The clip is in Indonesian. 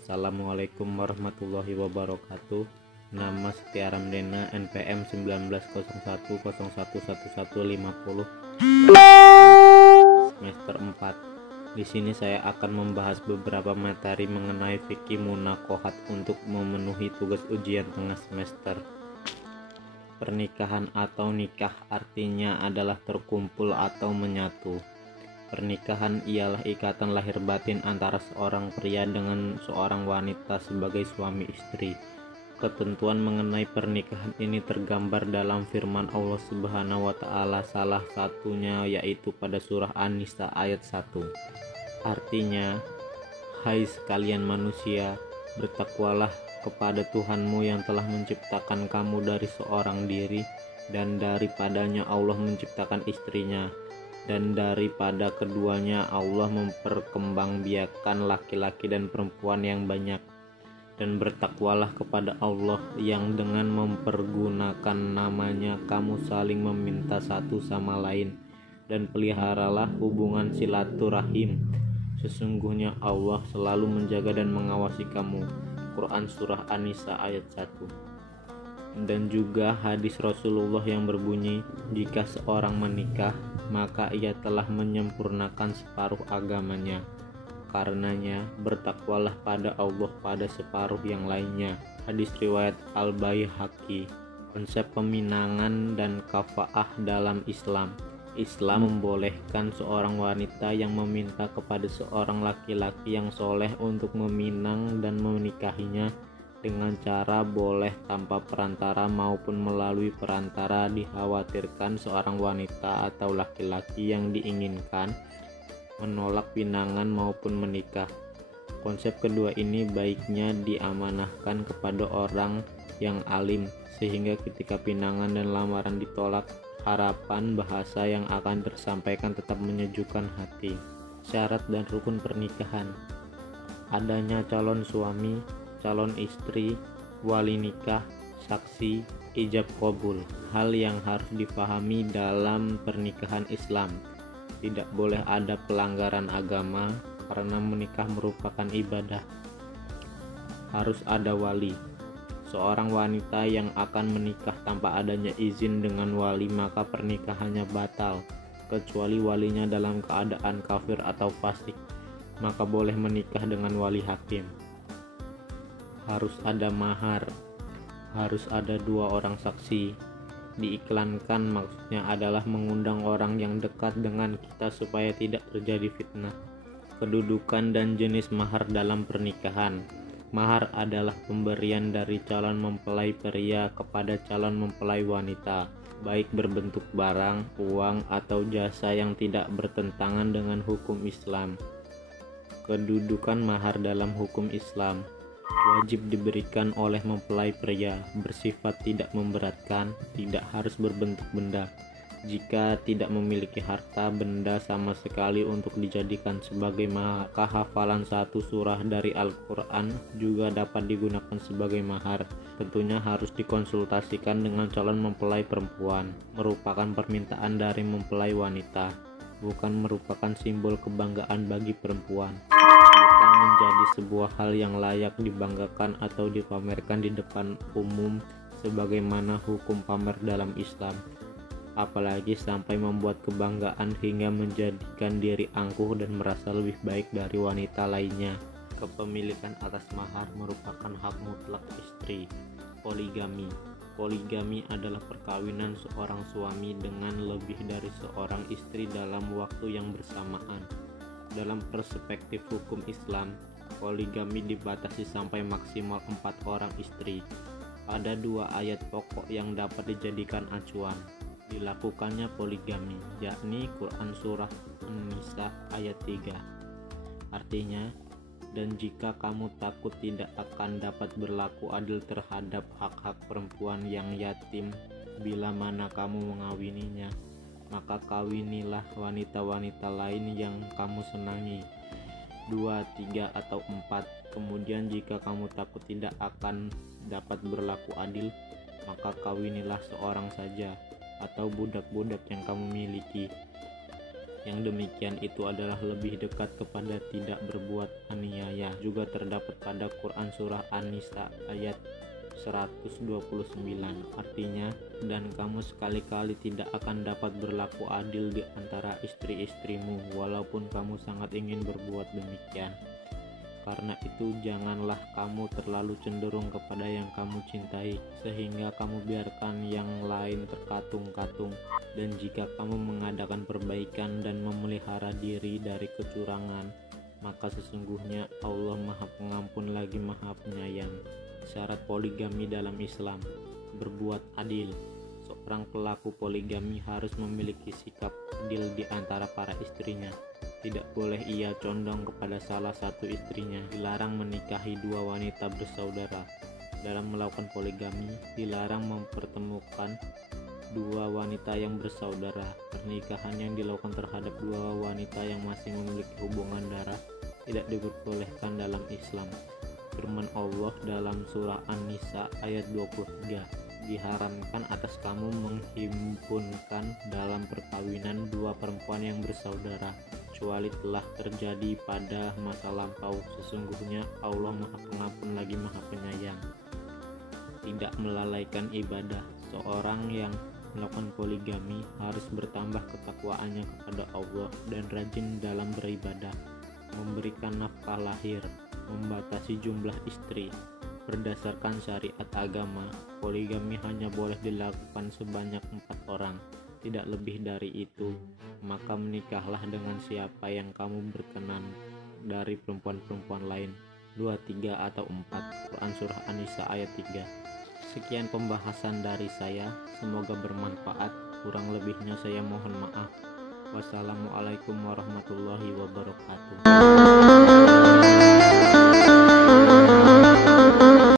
Assalamualaikum warahmatullahi wabarakatuh. Nama Setia Ramdena, NPM 1901011150, semester 4. Di sini saya akan membahas beberapa materi mengenai fikih munaqahat untuk memenuhi tugas ujian tengah semester. Pernikahan atau nikah artinya adalah terkumpul atau menyatu. Pernikahan ialah ikatan lahir batin antara seorang pria dengan seorang wanita sebagai suami istri. Ketentuan mengenai pernikahan ini tergambar dalam firman Allah Subhanahu wa taala, salah satunya yaitu pada surah An-Nisa ayat 1. Artinya, hai sekalian manusia, bertakwalah kepada Tuhanmu yang telah menciptakan kamu dari seorang diri, dan daripadanya Allah menciptakan istrinya, dan daripada keduanya Allah memperkembangbiakan laki-laki dan perempuan yang banyak. Dan bertakwalah kepada Allah yang dengan mempergunakan namanya kamu saling meminta satu sama lain, dan peliharalah hubungan silaturahim. Sesungguhnya Allah selalu menjaga dan mengawasi kamu. Quran surah An-Nisa ayat 1. Dan juga hadis Rasulullah yang berbunyi, jika seorang menikah, maka ia telah menyempurnakan separuh agamanya. Karenanya bertakwalah pada Allah pada separuh yang lainnya. Hadis riwayat Al-Baihaqi. Konsep peminangan dan kafaah dalam Islam. Islam membolehkan seorang wanita yang meminta kepada seorang laki-laki yang soleh untuk meminang dan menikahinya dengan cara boleh tanpa perantara maupun melalui perantara. Dikhawatirkan seorang wanita atau laki-laki yang diinginkan menolak pinangan maupun menikah. Konsep kedua ini baiknya diamanahkan kepada orang yang alim, sehingga ketika pinangan dan lamaran ditolak, harapan bahasa yang akan tersampaikan tetap menyejukkan hati. Syarat dan rukun pernikahan: adanya calon suami, calon istri, wali nikah, saksi, ijab kabul. Hal yang harus dipahami dalam pernikahan Islam: tidak boleh ada pelanggaran agama karena menikah merupakan ibadah. Harus ada wali. Seorang wanita yang akan menikah tanpa adanya izin dengan wali, maka pernikahannya batal, kecuali walinya dalam keadaan kafir atau fasik, maka boleh menikah dengan wali hakim. Harus ada mahar. Harus ada 2 orang saksi. Diiklankan maksudnya adalah mengundang orang yang dekat dengan kita supaya tidak terjadi fitnah. Kedudukan dan jenis mahar dalam pernikahan. Mahar adalah pemberian dari calon mempelai pria kepada calon mempelai wanita, baik berbentuk barang, uang, atau jasa yang tidak bertentangan dengan hukum Islam. Kedudukan mahar dalam hukum Islam: wajib diberikan oleh mempelai pria, bersifat tidak memberatkan, tidak harus berbentuk benda. Jika tidak memiliki harta benda sama sekali untuk dijadikan sebagai mahar, maka hafalan 1 surah dari Al-Quran juga dapat digunakan sebagai mahar. Tentunya harus dikonsultasikan dengan calon mempelai perempuan. Merupakan permintaan dari mempelai wanita, bukan merupakan simbol kebanggaan bagi perempuan. Bukan menjadi sebuah hal yang layak dibanggakan atau dipamerkan di depan umum sebagaimana hukum pamer dalam Islam, apalagi sampai membuat kebanggaan hingga menjadikan diri angkuh dan merasa lebih baik dari wanita lainnya. Kepemilikan atas mahar merupakan hak mutlak istri. Poligami. Poligami adalah perkawinan seorang suami dengan lebih dari seorang istri dalam waktu yang bersamaan. Dalam perspektif hukum Islam, poligami dibatasi sampai maksimal 4 orang istri. Ada 2 ayat pokok yang dapat dijadikan acuan dilakukannya poligami, yakni Quran surah An-Nisa ayat 3. Artinya, dan jika kamu takut tidak akan dapat berlaku adil terhadap hak-hak perempuan yang yatim bila mana kamu mengawininya, maka kawinilah wanita-wanita lain yang kamu senangi, 2, 3, atau 4. Kemudian jika kamu takut tidak akan dapat berlaku adil, maka kawinilah seorang saja atau budak-budak yang kamu miliki. Yang demikian itu adalah lebih dekat kepada tidak berbuat aniaya. Juga terdapat pada Quran surah An-Nisa ayat 129, artinya, dan kamu sekali-kali tidak akan dapat berlaku adil di antara istri-istrimu walaupun kamu sangat ingin berbuat demikian. Karena itu janganlah kamu terlalu cenderung kepada yang kamu cintai, sehingga kamu biarkan yang lain terkatung-katung. Dan jika kamu mengadakan perbaikan dan memelihara diri dari kecurangan, maka sesungguhnya Allah Maha Pengampun lagi Maha Penyayang. Syarat poligami dalam Islam: berbuat adil. Seorang pelaku poligami harus memiliki sikap adil di antara para istrinya. Tidak boleh ia condong kepada salah satu istrinya. Dilarang menikahi dua wanita bersaudara. Dalam melakukan poligami, dilarang mempertemukan dua wanita yang bersaudara. Pernikahan yang dilakukan terhadap dua wanita yang masih memiliki hubungan darah tidak diperbolehkan dalam Islam. Firman Allah dalam surah An-Nisa ayat 23, diharamkan atas kamu menghimpunkan dalam perkawinan dua perempuan yang bersaudara, kecuali telah terjadi pada masa lampau. Sesungguhnya Allah Maha Pengampun lagi Maha Penyayang. Tidak melalaikan ibadah. Seorang yang melakukan poligami harus bertambah ketakwaannya kepada Allah dan rajin dalam beribadah, memberikan nafkah lahir, membatasi jumlah istri. Berdasarkan syariat agama, poligami hanya boleh dilakukan sebanyak 4 orang, tidak lebih dari itu. Maka menikahlah dengan siapa yang kamu berkenan dari perempuan-perempuan lain, 2, 3, atau 4. Quran surah An-Nisa ayat 3. Sekian pembahasan dari saya, semoga bermanfaat. Kurang lebihnya saya mohon maaf. Wassalamualaikum warahmatullahi wabarakatuh.